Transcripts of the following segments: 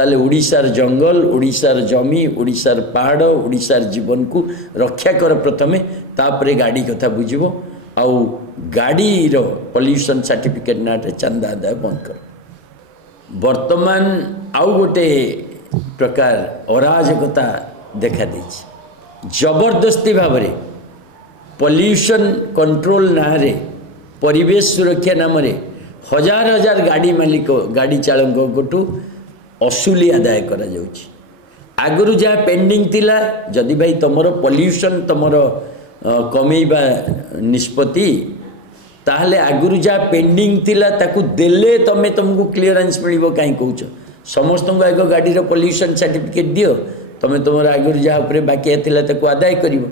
ताले ओडिशार जंगल ओडिशार जमी ओडिशार पहाड़ ओडिशार जीवन को रक्षा कर प्रथमे तापरे गाड़ी कथा बुझिबो आउ गाड़ी रो पॉल्यूशन सर्टिफिकेट नाटे चंदा आदाय बंद कर। वर्तमान आउ गोटे प्रकार अराजकता देखा देछि जबरदस्ती भाव में पॉल्यूशन कंट्रोल नारे परिवेश सुरक्षा नाम हजार हजार गाड़ी मालिक गाड़ी चालक गोटू असुली आदाय करा जाउछि। आगुरु जहाँ पेंडिंग थिला जदि भाई तुमर पॉल्यूशन तुमर कमेबा निष्पत्ति ताहले आगुरु जहाँ पेंडिंग थिला ताकू देले तमे तुमको क्लीयरेंस मिलिबो काई कहउछ समस्त को आगो गाड़ी रो पॉल्यूशन सर्टिफिकेट दियो तमे तुमर आगुरु जहाँ ऊपर बाकी थिला ताकू आदाय करिवो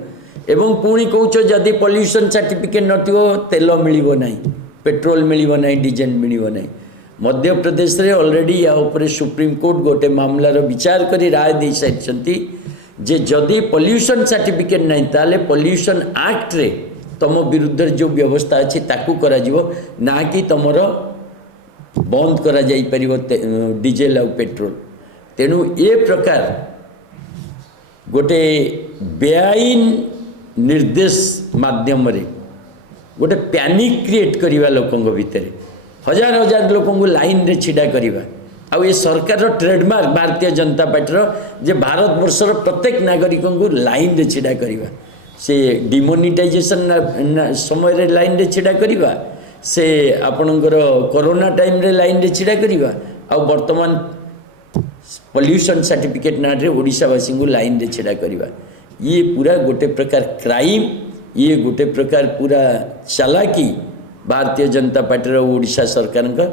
एवं पुणी कहउछ जदि पॉल्यूशन सर्टिफिकेट नथिवो तेल मिलिबो नाही पेट्रोल मिलिबो नाही डीजल मिलिबो नाही। मध्य प्रदेश रे ऑलरेडी या ऊपर सुप्रीम कोर्ट गोटे मामलार विचार करी राय दे सारिछंती जे जदि पॉल्यूशन सर्टिफिकेट नहीं ताले पॉल्यूशन एक्ट रे तम विरुद्ध जो व्यवस्था अच्छी ताकू करा जिवो ना कि तमर बंद करा जाई परिवो डीजेल और पेट्रोल। तेणु ए प्रकार गोटे बेआईन निर्देश माध्यम रे गोटे पैनिक क्रिएट करिवा लोकंग भितरे हजार हजार लोक लाइन रे छिड़ा करिवा आउ ये सरकार ट्रेडमार्क भारतीय जनता पार्टी जे भारत वर्षर प्रत्येक नागरिक को लाइन रे छिड़ा करिवा से डिमोनिटाइजेशन समय रे लाइन रे छिड़ा करिवा से आपणकर कोरोना टाइम रे लाइन रे छिड़ा करिवा आउ वर्तमान पॉल्यूशन सर्टिफिकेट ना रे ओडिशावासी को लाइन रे छिड़ा करिवा ये पूरा गोटे प्रकार क्राइम ये गोटे प्रकार पूरा चालाकी भारतीय जनता पार्टी ओडिशा सरकार का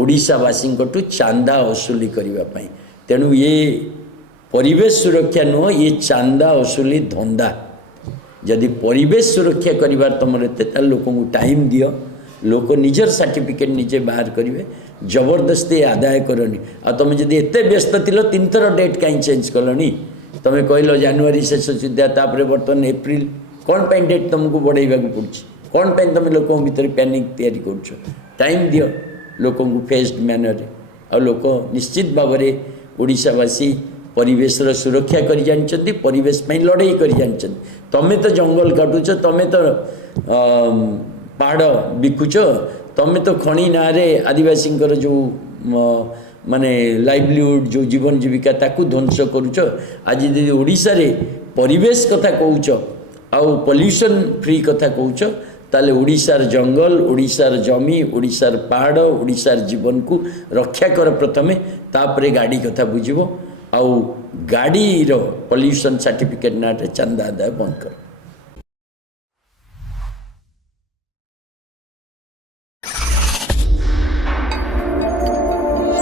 ओडिशावासी चांदा वसूली करने। तेणु ये परिवेश सुरक्षा नुह ये चांदा वसूली धंदा जदि परिवेश सुरक्षा कर तुम लोक को टाइम दियो लोक निजर सर्टिफिकेट निजे बाहर करेंगे जबरदस्ती आदाय करनी आ तुम जब एत व्यस्त थी 3 थर डेट कहीं चेंज कलनी तुम कहल जनवरी शेष सुधा बर्तमान एप्रिल कौन पर डेट तुमको बढ़ाइबा पड़ी कौन पे तुम लोक भर पैनिक तैयारी कर टाइम दियो लोक फेस्ड मैनर आ लोक निश्चित भाव में ओडिशावासी परिवेश सुरक्षा कर जानते परिवेश में लड़ाई कर जानते तमें तो जंगल काटुच तमें तो पहाड़ बिकुच तमें तो खणी ना आदिवासी जो माने लाइवलीहुड जो जीवन जीविका ताकू ध्वंस करुच। आज यदि ओडिशा रे परिवेश कथा कहूच आउ पॉल्यूशन फ्री कथा कहूच ताले ओडिशार जंगल ओडिशार जमी ओडिशार पहाड़ ओडिशार जीवन को रक्षा कर प्रथमे तापरे गाड़ी कथा बुझिबो आउ गाड़ी रो पॉल्यूशन सर्टिफिकेट नाटे चंदा आदाय बंद कर।